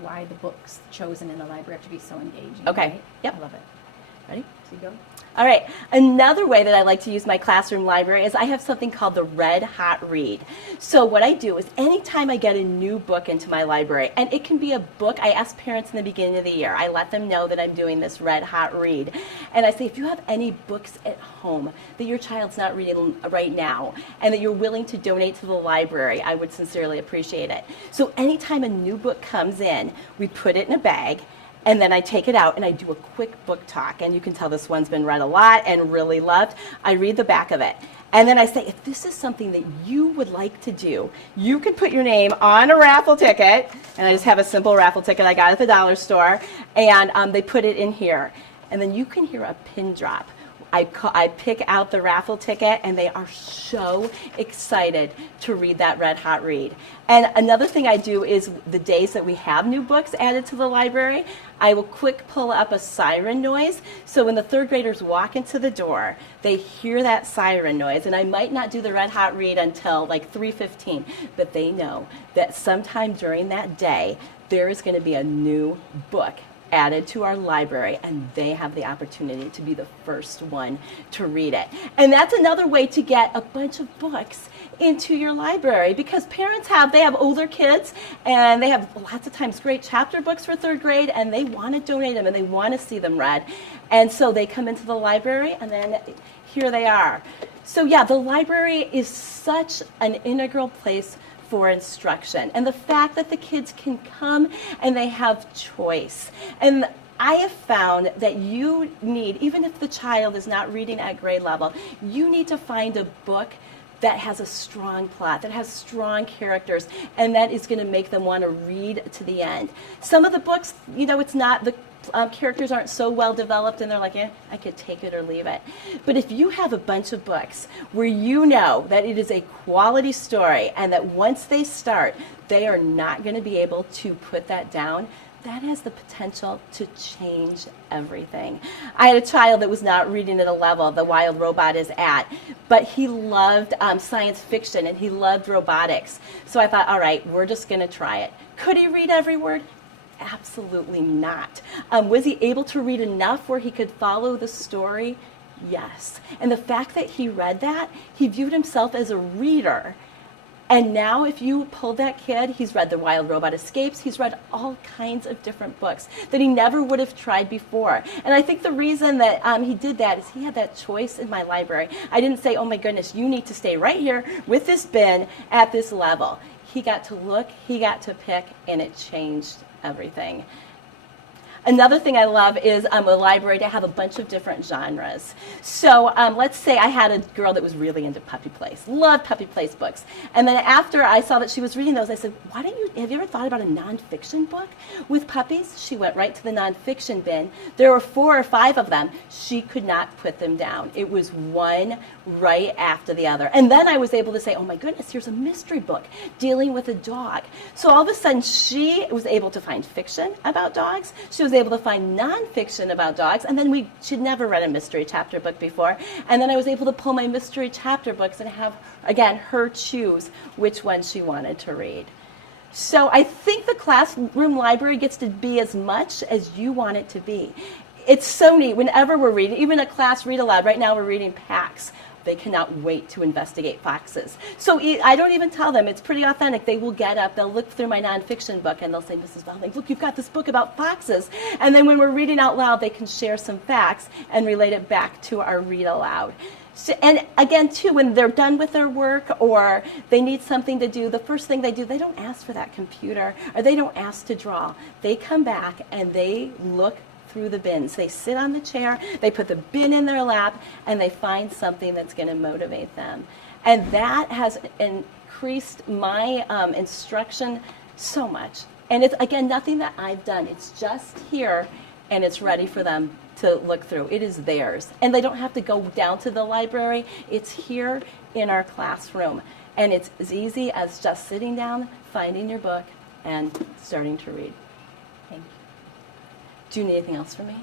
why the books chosen in the library have to be so engaging. Okay. Right? Yep. I love it. Ready? So you go. All right. Another way that I like to use my classroom library is I have something called the Red Hot Read. So what I do is anytime I get a new book into my library, and it can be a book, I ask parents in the beginning of the year, I let them know that I'm doing this Red Hot Read. And I say, if you have any books at home that your child's not reading right now and that you're willing to donate to the library, I would sincerely appreciate it. So anytime a new book comes in, we put it in a bag, and then I take it out and I do a quick book talk. And you can tell this one's been read a lot and really loved. I read the back of it. And then I say, if this is something that you would like to do, you can put your name on a raffle ticket. And I just have a simple raffle ticket I got at the dollar store. And they put it in here. And then you can hear a pin drop. I pick out the raffle ticket, and they are so excited to read that Red Hot Read. And another thing I do is the days that we have new books added to the library, I will quick pull up a siren noise. So when the third graders walk into the door, they hear that siren noise. And I might not do the Red Hot Read until like 3:15, but they know that sometime during that day, there is going to be a new book added to our library, and they have the opportunity to be the first one to read it. And that's another way to get a bunch of books into your library, because parents they have older kids, and they have lots of times great chapter books for third grade, and they want to donate them and they want to see them read. And so they come into the library, and then here they are. So yeah, the library is such an integral place for instruction, and the fact that the kids can come and they have choice. And I have found that you need, even if the child is not reading at grade level, you need to find a book that has a strong plot, that has strong characters, and that is going to make them want to read to the end. Some of the books, it's not the characters aren't so well developed, and they're like, I could take it or leave it. But if you have a bunch of books where you know that it is a quality story and that once they start, they are not going to be able to put that down, that has the potential to change everything. I had a child that was not reading at a level the Wild Robot is at, but he loved science fiction and he loved robotics. So I thought, all right, we're just going to try it. Could he read every word? Absolutely not. Was he able to read enough where he could follow the story? Yes. And the fact that he read that, he viewed himself as a reader. And now if you pull that kid, he's read The Wild Robot Escapes, he's read all kinds of different books that he never would have tried before. And I think the reason that he did that is he had that choice in my library. I didn't say, oh my goodness, you need to stay right here with this bin at this level. He got to look, he got to pick, and it changed everything. Another thing I love is a library to have a bunch of different genres. So let's say I had a girl that was really into Puppy Place, loved Puppy Place books. And then after I saw that she was reading those, I said, have you ever thought about a nonfiction book with puppies? She went right to the nonfiction bin. There were 4 or 5 of them. She could not put them down. It was one right after the other. And then I was able to say, oh my goodness, here's a mystery book dealing with a dog. So all of a sudden she was able to find fiction about dogs. She was able to find nonfiction about dogs, and then she'd never read a mystery chapter book before, and then I was able to pull my mystery chapter books and have, again, her choose which one she wanted to read. So I think the classroom library gets to be as much as you want it to be. It's so neat whenever we're reading, even a class read aloud. Right now we're reading Pax. They cannot wait to investigate foxes. So I don't even tell them. It's pretty authentic. They will get up, they'll look through my nonfiction book, and they'll say, Mrs. Valnick, look, you've got this book about foxes. And then when we're reading out loud, they can share some facts and relate it back to our read aloud. So, and again, too, when they're done with their work or they need something to do, the first thing they do, they don't ask for that computer or they don't ask to draw. They come back and they look through the bins. They sit on the chair, they put the bin in their lap, and they find something that's going to motivate them. And that has increased my instruction so much. And it's, again, nothing that I've done. It's just here, and it's ready for them to look through. It is theirs. And they don't have to go down to the library. It's here in our classroom. And it's as easy as just sitting down, finding your book, and starting to read. Thank you. Do you need anything else from me?